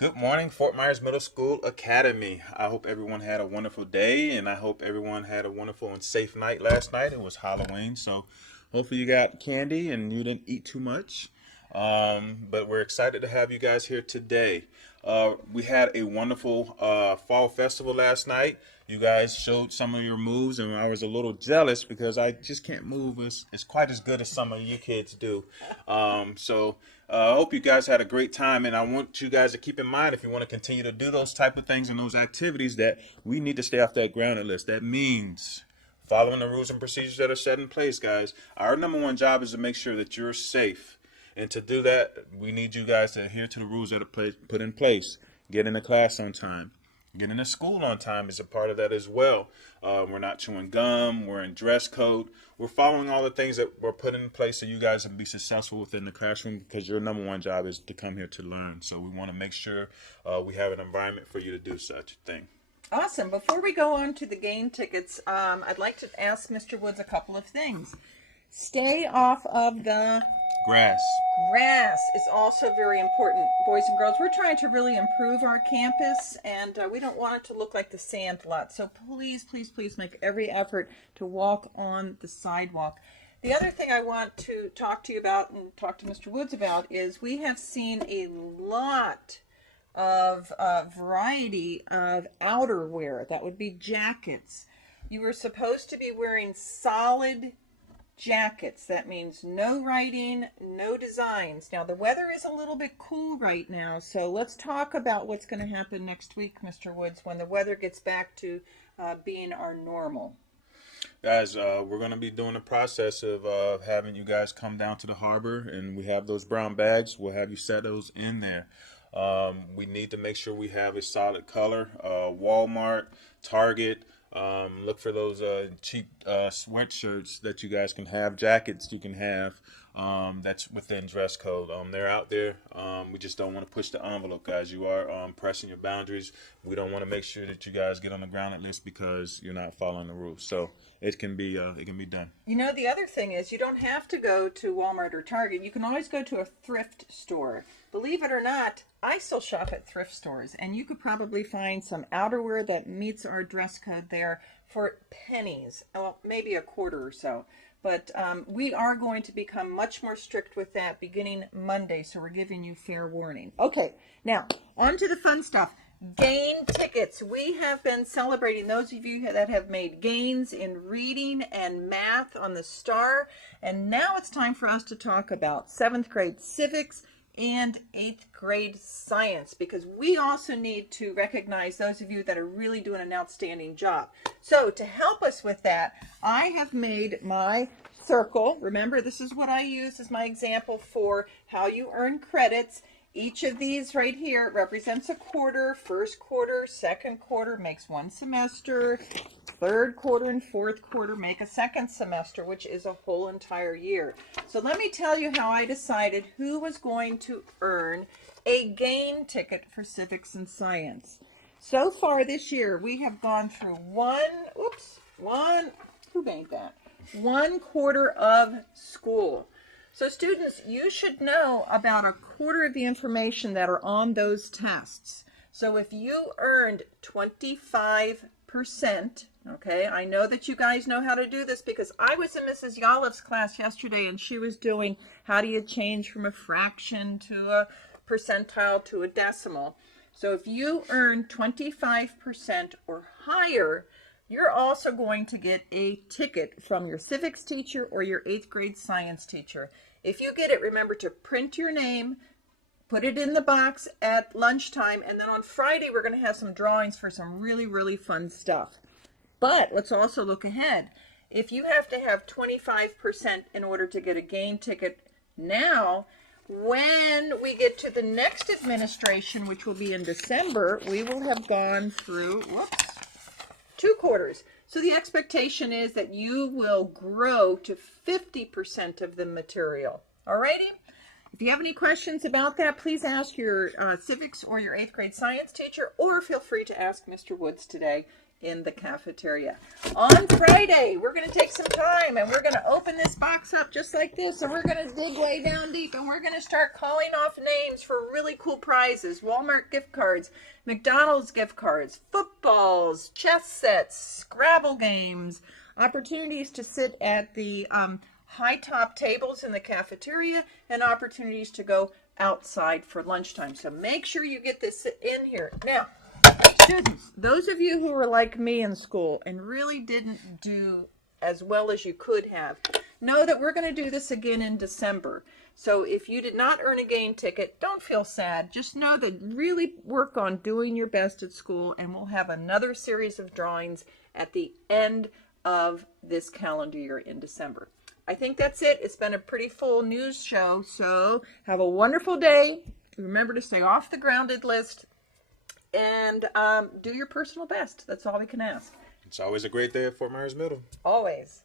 Good morning, Fort Myers Middle School Academy. I hope everyone had a wonderful day, and I hope everyone had a wonderful and safe night last night. It was Halloween, so hopefully you got candy and you didn't eat too much. But we're excited to have you guys here today. We had a wonderful fall festival last night. You guys showed some of your moves, and I was a little jealous because I just can't move as quite as good as some of you kids do. I hope you guys had a great time, and I want you guys to keep in mind if you want to continue to do those type of things and those activities that we need to stay off that grounded list. That means following the rules and procedures that are set in place, guys. Our number one job is to make sure that you're safe. And to do that, we need you guys to adhere to the rules that are put in place. Get into class on time. Getting to school on time is a part of that as well. We're not chewing gum. We're in dress code. We're following all the things that were put in place so you guys can be successful within the classroom, because your number one job is to come here to learn. So we want to make sure we have an environment for you to do such a thing. Awesome. Before we go on to the game tickets, I'd like to ask Mr. Woods a couple of things. Stay off of the Grass. grass is also very important, boys and girls. We're trying to really improve our campus, and we don't want it to look like the sand lot. So please, please, please make every effort to walk on the sidewalk. The other thing I want to talk to you about and talk to Mr. Woods about is we have seen a lot of variety of outerwear. That would be jackets. You were supposed to be wearing solid jackets. That means no writing, no designs. Now the weather is a little bit cool right now, so let's talk about what's going to happen next week, Mr. Woods, when the weather gets back to being our normal. Guys, we're going to be doing the process of having you guys come down to the harbor, and we have those brown bags. We'll have you set those in there. We need to make sure we have a solid color. Walmart, Target, look for those cheap sweatshirts that you guys can have, jackets you can have, that's within dress code. They're out there. We just don't want to push the envelope, guys. You are pressing your boundaries. We don't want to make sure that you guys get on the grounded list because you're not following the rules. So it can be done. You know, the other thing is you don't have to go to Walmart or Target. You can always go to a thrift store. Believe it or not, I still shop at thrift stores, and you could probably find some outerwear that meets our dress code there for pennies, well, maybe a quarter or so. But we are going to become much more strict with that beginning Monday, so we're giving you fair warning. Okay, now on to the fun stuff. Gain tickets. We have been celebrating those of you that have made gains in reading and math on the STAR, and now it's time for us to talk about 7th grade civics and 8th grade science, because we also need to recognize those of you that are really doing an outstanding job. So to help us with that, I have made my circle. Remember, this is what I use as my example for how you earn credits. Each of these right here represents a quarter. First quarter, second quarter makes one semester. Third quarter and fourth quarter make a second semester, which is a whole entire year. So let me tell you how I decided who was going to earn a gain ticket for civics and science. So far this year, we have gone through who made that? 1/4 of school. So students, you should know about a quarter of the information that are on those tests. So if you earned 25%, okay, I know that you guys know how to do this because I was in Mrs. Yalev's class yesterday and she was doing how do you change from a fraction to a percentile to a decimal. So if you earn 25% or higher, you're also going to get a ticket from your civics teacher or your 8th grade science teacher. If you get it, remember to print your name, put it in the box at lunchtime, and then on Friday we're going to have some drawings for some really, really fun stuff. But let's also look ahead. If you have to have 25% in order to get a gain ticket now, when we get to the next administration, which will be in December, we will have gone through, 2 quarters. So the expectation is that you will grow to 50% of the material. Alrighty? If you have any questions about that, please ask your civics or your 8th grade science teacher, or feel free to ask Mr. Woods today in the cafeteria. On Friday, we're going to take some time and we're going to open this box up just like this, and we're going to dig way down deep, and we're going to start calling off names for really cool prizes: Walmart gift cards, McDonald's gift cards, footballs, chess sets, Scrabble games, opportunities to sit at the high top tables in the cafeteria, and opportunities to go outside for lunchtime. So make sure you get this in here. Now, students, those of you who were like me in school and really didn't do as well as you could have, know that we're going to do this again in December. So if you did not earn a game ticket, don't feel sad. Just know that really work on doing your best at school, and we'll have another series of drawings at the end of this calendar year in December. I think that's it. It's been a pretty full news show, so have a wonderful day. Remember to stay off the grounded list, and do your personal best. That's all we can ask. It's always a great day at Fort Myers Middle. Always.